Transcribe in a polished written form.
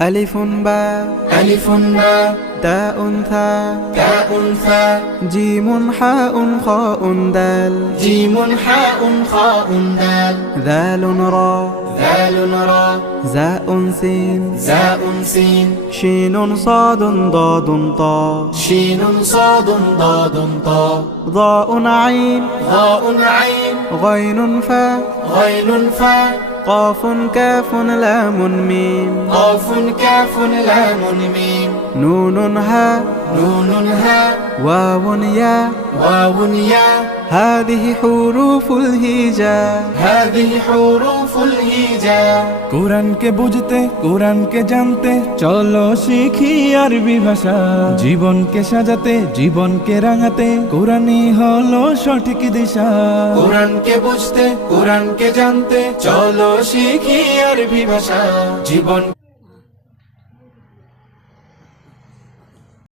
ألف باء ألف باء تاء ثاء تاء ثاء جيم حاء خاء دال جيم حاء خاء دال ذال را ذال را زاء سين زاء سين شين صاد ضاد طاء شين صاد ضاد طاء ضاء عين ضاء عين غين فاء غين فاء قاف كاف لام ميم قاف كاف لام ميم نون هاء نون هاء واو ياء واو ياء هذه حروف الهجاء هذه حروف الهجاء কোরআনকে বুঝতে কোরআনকে জানতে চলো শিখি আরবি ভাষা জীবনকে সাজাতে জীবনকে রাঙাতে কোরআনই হলো সঠিক দিশা কোরআনকে বুঝতে কোরআনকে জানতে চলো শিখি আরবি ভাষা জীবন